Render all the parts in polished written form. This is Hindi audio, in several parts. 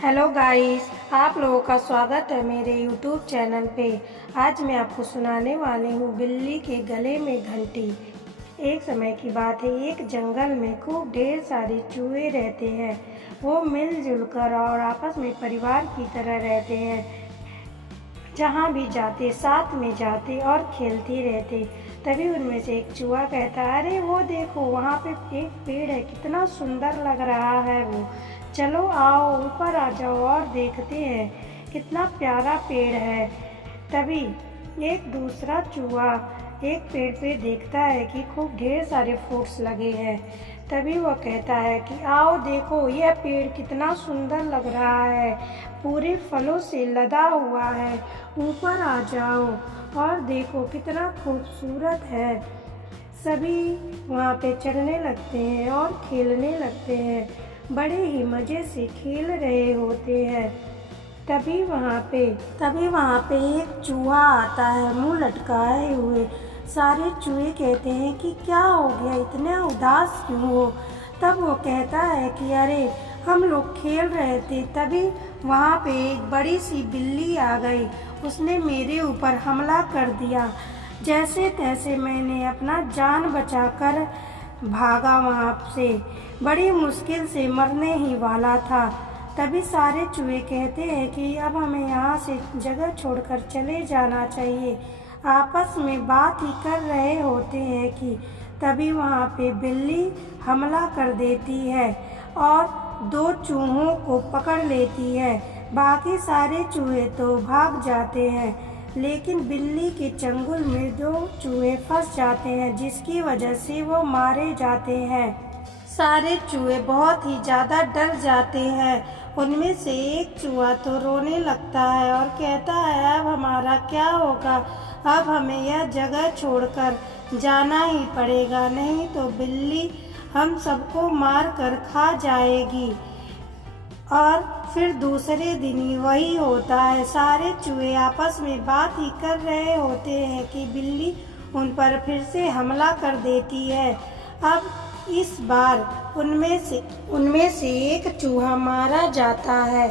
हेलो गाइस, आप लोगों का स्वागत है मेरे यूट्यूब चैनल पे। आज मैं आपको सुनाने वाली हूँ बिल्ली के गले में घंटी। एक समय की बात है, एक जंगल में खूब ढेर सारे चूहे रहते हैं। वो मिलजुल कर और आपस में परिवार की तरह रहते हैं। जहाँ भी जाते साथ में जाते और खेलते रहते। तभी उनमें से एक चूहा कहता, अरे वो देखो, वहाँ पे एक पेड़ है, कितना सुंदर लग रहा है वो। चलो आओ ऊपर आ जाओ और देखते हैं कितना प्यारा पेड़ है। तभी एक दूसरा चूहा एक पेड़ पे देखता है कि खूब ढेर सारे फ्रूट्स लगे हैं। तभी वह कहता है कि आओ देखो, यह पेड़ कितना सुंदर लग रहा है, पूरे फलों से लदा हुआ है। ऊपर आ जाओ और देखो कितना खूबसूरत है। सभी वहाँ पे चढ़ने लगते हैं और खेलने लगते हैं। बड़े ही मज़े से खेल रहे होते हैं। तभी वहाँ पे एक चूहा आता है, मुंह लटकाए हुए। सारे चूहे कहते हैं कि क्या हो गया, इतने उदास क्यों हो। तब वो कहता है कि अरे हम लोग खेल रहे थे, तभी वहाँ पे एक बड़ी सी बिल्ली आ गई। उसने मेरे ऊपर हमला कर दिया। जैसे तैसे मैंने अपना जान बचाकर भागा वहाँ से। बड़ी मुश्किल से मरने ही वाला था। तभी सारे चूहे कहते हैं कि अब हमें यहाँ से जगह छोड़कर चले जाना चाहिए। आपस में बात ही कर रहे होते हैं कि तभी वहाँ पे बिल्ली हमला कर देती है और दो चूहों को पकड़ लेती है। बाकी सारे चूहे तो भाग जाते हैं, लेकिन बिल्ली के चंगुल में दो चूहे फंस जाते हैं, जिसकी वजह से वो मारे जाते हैं। सारे चूहे बहुत ही ज़्यादा डर जाते हैं। उनमें से एक चूहा तो रोने लगता है और कहता है, अब हमारा क्या होगा, अब हमें यह जगह छोड़कर जाना ही पड़ेगा, नहीं तो बिल्ली हम सबको मार कर खा जाएगी। और फिर दूसरे दिन ही वही होता है। सारे चूहे आपस में बात ही कर रहे होते हैं कि बिल्ली उन पर फिर से हमला कर देती है। अब इस बार उनमें से एक चूहा मारा जाता है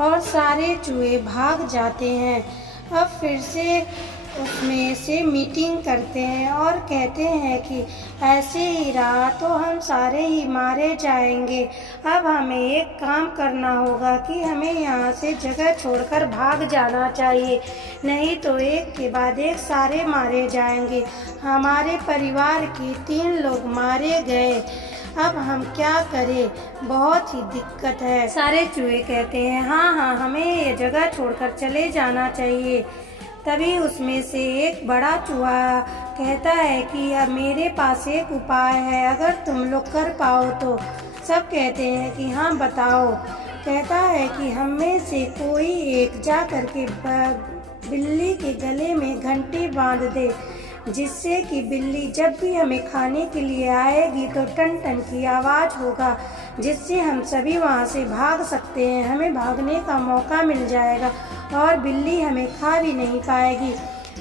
और सारे चूहे भाग जाते हैं। अब फिर से उसमें से मीटिंग करते हैं और कहते हैं कि ऐसे ही रहा तो हम सारे ही मारे जाएंगे। अब हमें एक काम करना होगा कि हमें यहाँ से जगह छोड़कर भाग जाना चाहिए, नहीं तो एक के बाद एक सारे मारे जाएंगे। हमारे परिवार के 3 लोग मारे गए, अब हम क्या करें, बहुत ही दिक्कत है। सारे चूहे कहते हैं, हाँ, हमें ये जगह छोड़कर चले जाना चाहिए। तभी उसमें से एक बड़ा चूहा कहता है कि अब मेरे पास एक उपाय है, अगर तुम लोग कर पाओ तो। सब कहते हैं कि हाँ बताओ। कहता है कि हम में से कोई एक जा कर के बिल्ली के गले में घंटी बांध दे, जिससे कि बिल्ली जब भी हमें खाने के लिए आएगी तो टन टन की आवाज़ होगा, जिससे हम सभी वहाँ से भाग सकते हैं। हमें भागने का मौका मिल जाएगा और बिल्ली हमें खा भी नहीं पाएगी।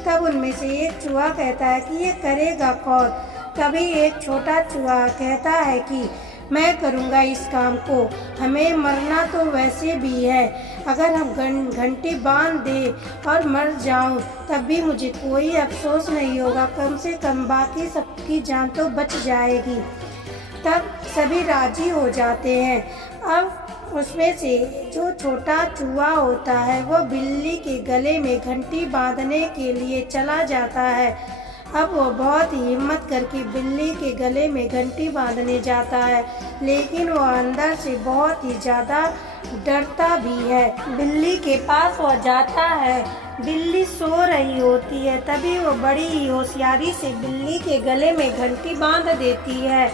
तब उनमें से एक चूहा कहता है कि ये करेगा कौन। तभी एक छोटा चूहा कहता है कि मैं करूँगा इस काम को, हमें मरना तो वैसे भी है। अगर हम घंटी बांध दे और मर जाऊं तब भी मुझे कोई अफसोस नहीं होगा, कम से कम बाकी सबकी जान तो बच जाएगी। तब सभी राजी हो जाते हैं। अब उसमें से जो छोटा चूहा होता है वो बिल्ली के गले में घंटी बांधने के लिए चला जाता है। अब वो बहुत ही हिम्मत करके बिल्ली के गले में घंटी बांधने जाता है, लेकिन वो अंदर से बहुत ही ज़्यादा डरता भी है। बिल्ली के पास वो जाता है, बिल्ली सो रही होती है। तभी वो बड़ी ही होशियारी से बिल्ली के गले में घंटी बांध देती है।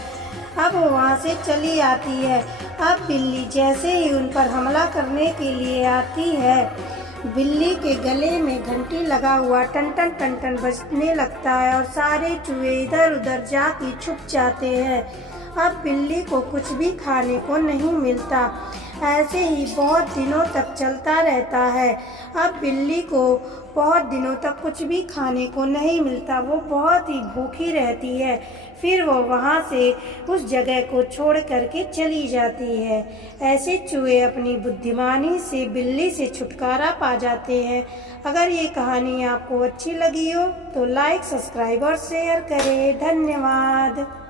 अब वो वहाँ से चली आती है। अब बिल्ली जैसे ही उन पर हमला करने के लिए आती है, बिल्ली के गले में घंटी लगा हुआ टन टन बजने लगता है और सारे चूहे इधर उधर जाके छुप जाते हैं। अब बिल्ली को कुछ भी खाने को नहीं मिलता। ऐसे ही बहुत दिनों तक चलता रहता है। अब बिल्ली को बहुत दिनों तक कुछ भी खाने को नहीं मिलता, वो बहुत ही भूखी रहती है। फिर वो वहाँ से उस जगह को छोड़ करके चली जाती है। ऐसे चूहे अपनी बुद्धिमानी से बिल्ली से छुटकारा पा जाते हैं। अगर ये कहानी आपको अच्छी लगी हो तो लाइक, सब्सक्राइब और शेयर करें। धन्यवाद।